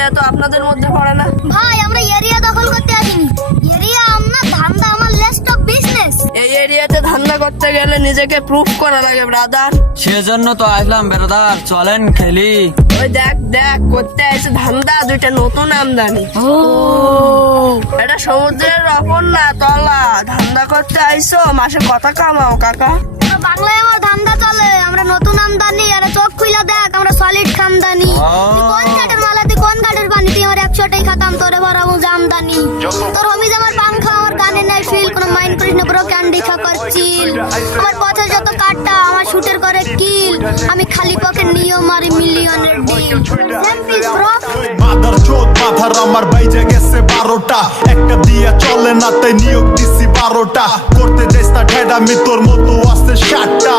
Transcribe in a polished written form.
Area তো আপনাদের মধ্যে পড়ে না। ভাই আমরা এরিয়া দখল করতে আসিনি, এরিয়া আমরা ধান্দা, আমার লিস্ট অফ বিজনেস। এই এরিয়াতে ধান্দা করতে গেলে নিজেকে প্রুফ করা লাগে ব্রাদার। সেজন্য তো আসলাম ব্রাদার, চলেন খেলি। ওই দেখ দেখ করতে আসে ধান্দা, দুইটা নতুন আমদানি। এটা সমুদ্রের অপর না তলা, ধান্দা করতে আইসো, মাসে কত কামাও কাকা? বাংলায় আমার ধান্দা চলে, আমরা নতুন আমদানি। আরে চোখ খুইলা দেখ, আমরা সলিড খামদানি। তুই কোন ঘাটের মালা, তুই কোন ঘাটের পানি, তুই আমার 100টাই খাতাম, তোরে ভরাবো জামদানি। তোর হমিজ আমার পাংখা, আমার গানে নাই ফিল, কোনো মাইন্ড করিস না ব্রো, ক্যান্ডি খাকার চিল। আমার পথে যত কাটা, আমার শুটের করে কিল, আমি খালি পকেট নিয়েও মারি মিলিয়নের ডিল। ব্রো মাদার চোদ মাথার আমার বাইজে গেছে 12টা, একটা দিয়া চলে না তাই নিয়োগ দিছি 12টা। করতে যাইস না ঠেডামি, তোর মতো আছে 7টা।